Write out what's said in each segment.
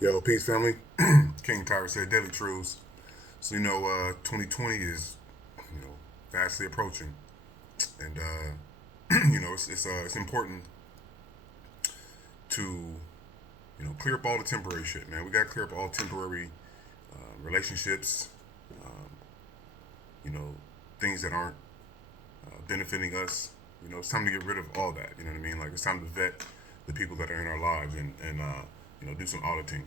Yo, peace, family. King Tyrus said Daily Truths. So 2020 is fastly approaching, and it's important to clear up all the temporary shit, man. We got to clear up all temporary relationships, um, you know, things that aren't benefiting us. It's time to get rid of all that. You know what I mean? Like it's time to vet the people that are in our lives and do some auditing,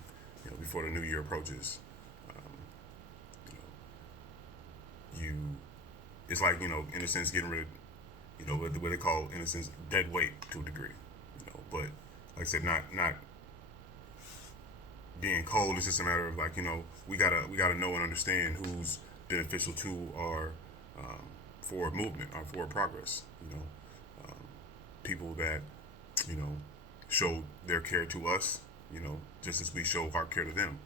before the new year approaches. Um, you it's like in a sense getting rid of what they call in a sense dead weight to a degree, but like I said, not being cold. It's just a matter of like we gotta know and understand who's beneficial to our forward movement, our forward progress. Um, People that you know show their care to us, just as we show our care to them.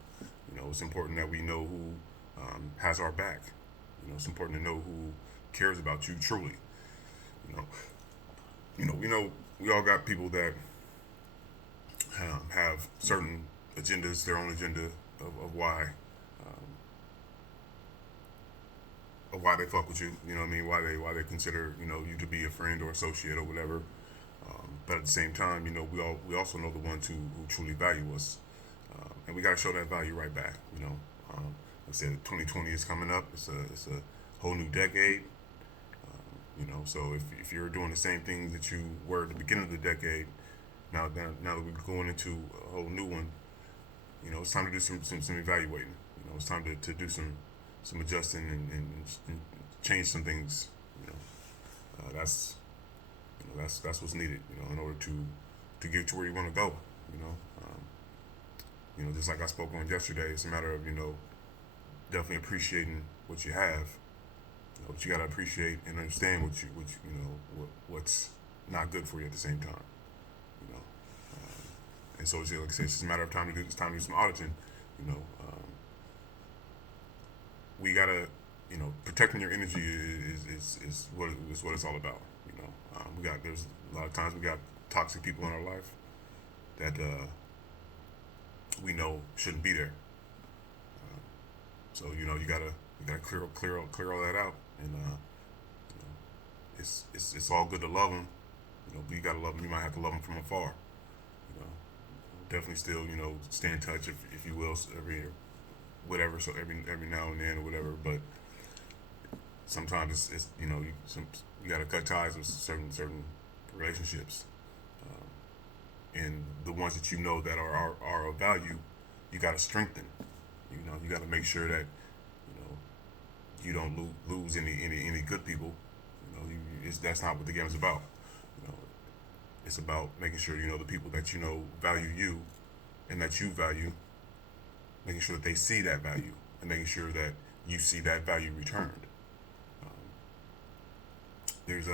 It's important that we know who has our back. It's important to know who cares about you truly. You know, we all got people that have certain agendas, their own agenda of um, why they fuck with you. You know what I mean? Why they consider you to be a friend or associate or whatever. But at the same time, we also know the ones who truly value us, and we got to show that value right back. Like I said, 2020 is coming up. It's a whole new decade. So if you're doing the same things that you were at the beginning of the decade, now that we're going into a whole new one, it's time to do some evaluating. It's time to do some adjusting and change some things. You know, that's that's what's needed. In order to get to where you want to go. You know, um, just like I spoke on yesterday, it's a matter of definitely appreciating what you have. But you gotta appreciate and understand what's not good for you at the same time. You know, and so like I said, it's just a matter of time to do. It's time to do some auditing. You know, we gotta protecting your energy is what it's all about. There's a lot of times we got toxic people in our life that we know shouldn't be there. Uh, so you gotta clear all that out, and it's all good to love them. But you gotta love them. You might have to love them from afar. You know, Definitely still stay in touch if you will every whatever. So every now and then or whatever. But sometimes it's you gotta cut ties with certain relationships, and the ones that that are of value, you gotta strengthen. You gotta make sure that you don't lose any good people. That's not what the game is about. You know, it's about making sure the people that value you and that you value, making sure that they see that value and making sure that you see that value returned. Um, there's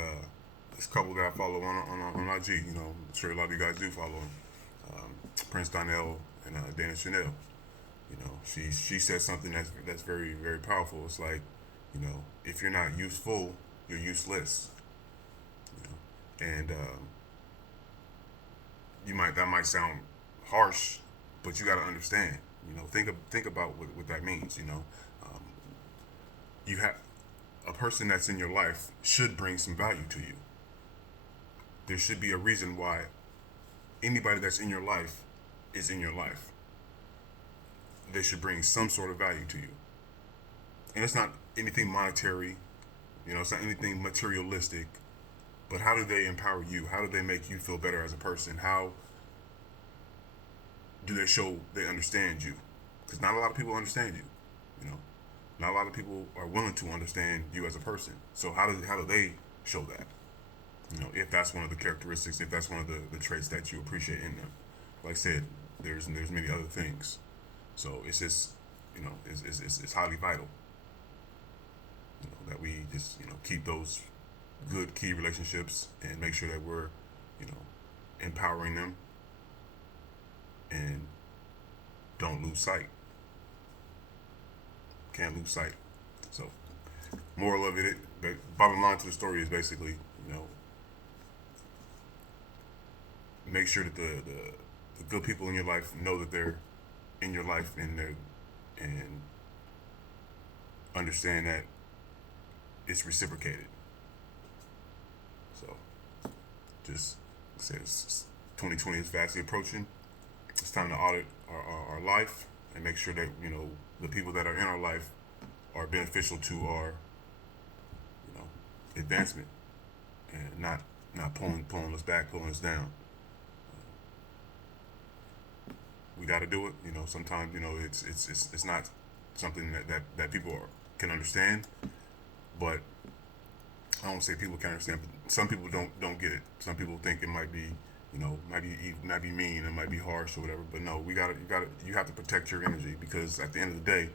this couple that I follow on IG. I'm sure a lot of you guys do follow him. Prince Donnell and Dana Chanel. She said something that's very very powerful. It's like, if you're not useful, you're useless. And that might sound harsh, but you got to understand. Think about what that means. Um, you have a person that's in your life should bring some value to you. There should be a reason why anybody that's in your life is in your life. They should bring some sort of value to you, and it's not anything monetary. It's not anything materialistic. But how do they empower you? How do they make you feel better as a person? How do they show they understand you? Because not a lot of people understand you. You know, Not a lot of people are willing to understand you as a person. So how do they show that? If that's one of the characteristics, if that's one of the traits that you appreciate in them. Like I said, there's many other things. So it's just it's highly vital. That we just keep those good key relationships and make sure that we're you know empowering them and don't lose sight. Can't lose sight. So moral of it, the bottom line to the story is basically make sure that the good people in your life know that they're in your life and understand that it's reciprocated. So just says 2020 is vastly approaching. It's time to audit our life and make sure that the people that are in our life are beneficial to our advancement and not pulling us back, pulling us down. We got to do it. Sometimes it's not something that people can understand, but I don't say people can understand. But some people don't get it. Some people think it might be might be mean, it might be harsh or whatever. But no, you have to protect your energy, because at the end of the day,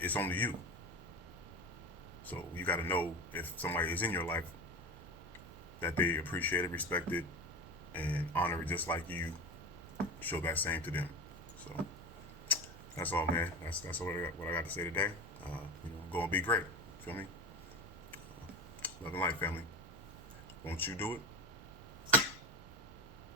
it's only you. So you got to know if somebody is in your life that they appreciate it, respect it, and honor it just like you show that same to them. So that's all, man. That's what I got to say today. Go and be great. Feel me? Love and light, family. Won't you do it?